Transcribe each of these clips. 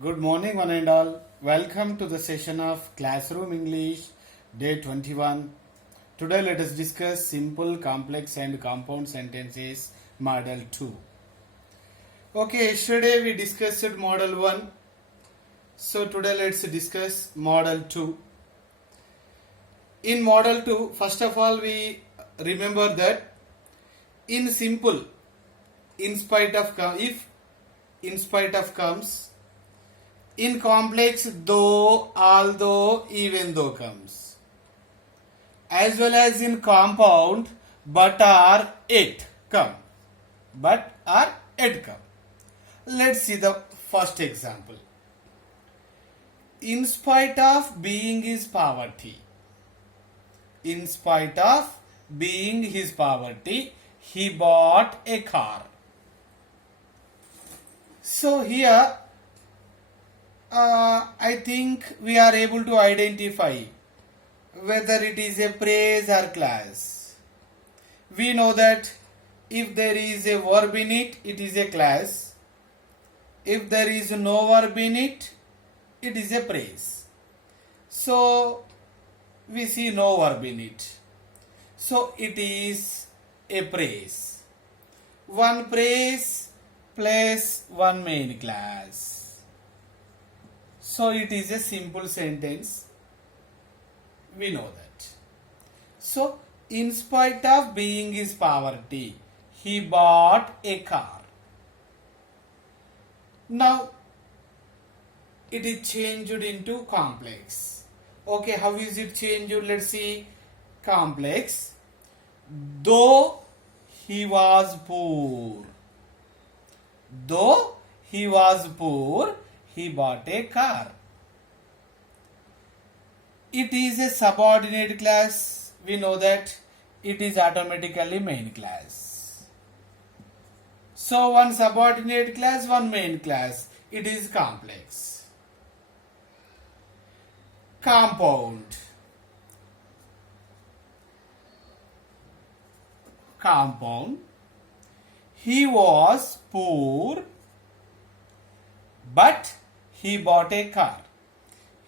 Good morning, one and all. Welcome to the session of Classroom English, day 21. Today, let us discuss simple, complex, and compound sentences, model 2. Okay, yesterday we discussed model 1. So, today, let's discuss model 2. In model 2, first of all, we remember that in simple, in spite of, if in spite of comes, in complex, though, although, even though comes. As well as in compound, but or it come. But or it come. Let's see the first example. In spite of being his poverty. In spite of being his poverty, he bought a car. So here, I think we are able to identify whether it is a praise or class. We know that if there is a verb in it, it is a class. If there is no verb in it, it is a praise. So we see no verb in it. So it is a praise. One praise plus one main class. So it is a simple sentence. We know that. So in spite of being his poverty, he bought a car. Now it is changed into complex. Okay, how is it changed? Let's see. Complex. Though he was poor. Though he was poor, he bought a car. It is a subordinate class. We know that it is automatically main class. So one subordinate class, one main class. It is complex. Compound. Compound. He was poor, but he bought a car.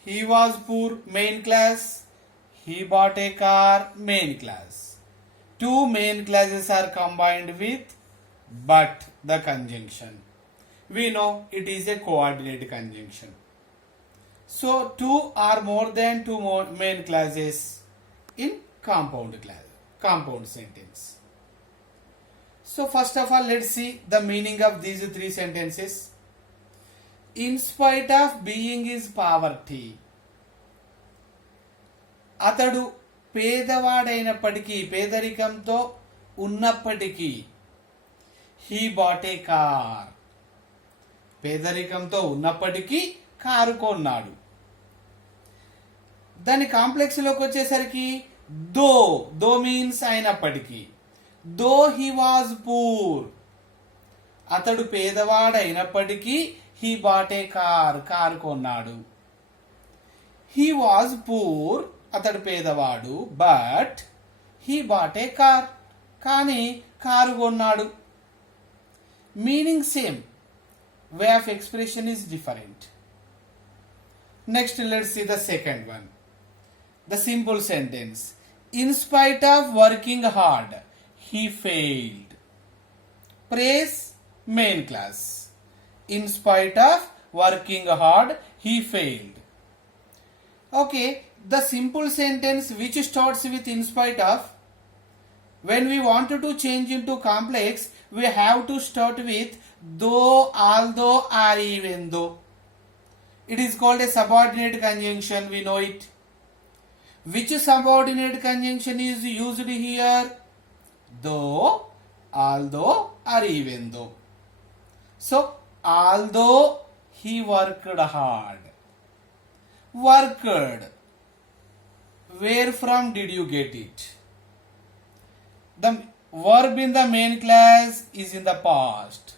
He was poor, main class. He bought a car, main class. Two main classes are combined with but, the conjunction. We know it is a coordinate conjunction. So two are more than two more main classes in compound sentence. So first of all, let's see the meaning of these three sentences. In spite of being his poverty, అతడు పేదవాడైనప్పటికీ పేదరికంతో ఉన్నప్పటికీ he bought a car. పేదరికంతో ఉన్నప్పటికీ car కొన్నాడు. దాని complex లోకి వచ్చేసరికి దో means అయినప్పటికీ, దో he was poor, అతడు పేదవాడైనప్పటికీ he bought a car. Car కొన్నాడు. He was poor, అతడు పేదవాడు, but he bought a car. కానీ కారు కొన్నాడు. Meaning same. Way of expression is different. Next, let's see the second one. The simple sentence. In spite of working hard, he failed. Praise, main class. In spite of working hard, he failed. Okay, the simple sentence which starts with in spite of, when we wanted to change into complex, we have to start with though, although, or even though. It is called a subordinate conjunction, we know it. Which subordinate conjunction is used here? Though, although, or even though. So, although he worked hard. Worked. Where from did you get it? The verb in the main class is in the past.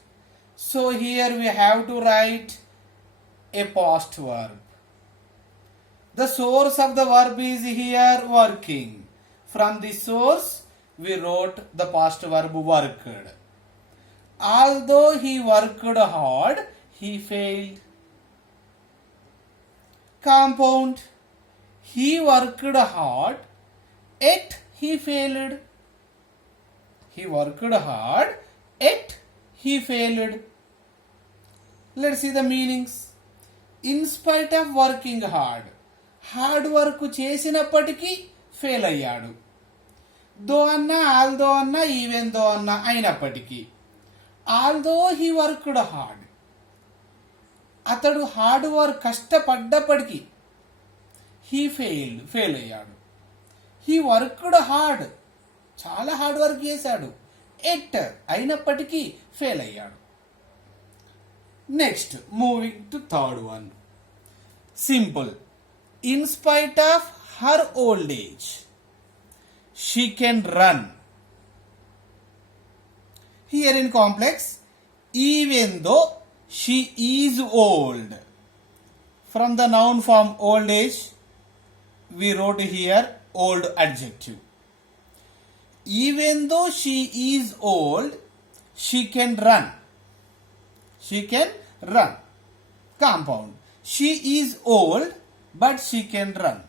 So here we have to write a past verb. The source of the verb is here working. From the source we wrote the past verb worked. Although he worked hard, he failed. compound. He worked hard, yet he failed. He worked hard, yet he failed. Let's see the meanings. In spite of working hard, hard work చేసినప్పటికీ fail అయ్యాడు. దో అన్నా although అన్నా even though అన్నా అయినప్పటికీ, although he worked hard, అతడు hard work కష్టపడ్డప్పటికీ, he fail అయ్యాడు. He worked hard, చాలా hard work చేశాడు. ఎట్ అయినప్పటికీ ఫెయిల్ అయ్యాడు. Next moving to third one. Simple. In spite of her old age she can run. Here in complex, even though she is old. From the noun form old age, we wrote here old adjective. Even though she is old, she can run. She can run. Compound. She is old, but she can run.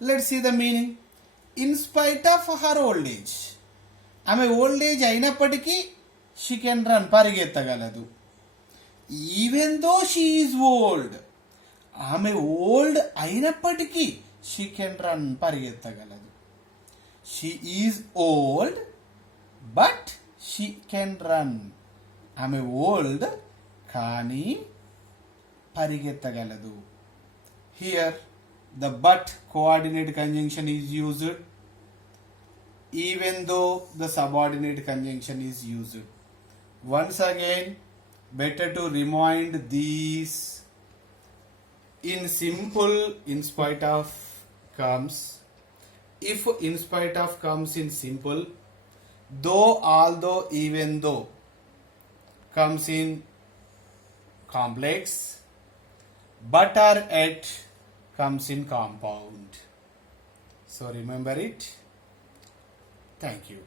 Let's see the meaning. In spite of her old age, ఆమె old age అయినప్పటికీ she can run, పరిగెత్తగలదు. Even though she is old, ఆమె old అయినప్పటికీ she can run, పరిగెత్తగలదు. She is old but she can run, ఆమె old కానీ పరిగెత్తగలదు. Here the but coordinate conjunction is used even though the subordinate conjunction is used. Once again, better to remind these. In simple, in spite of comes. If in spite of comes in simple, though, although, even though comes in complex, but or at comes in compound. So remember it. Thank you.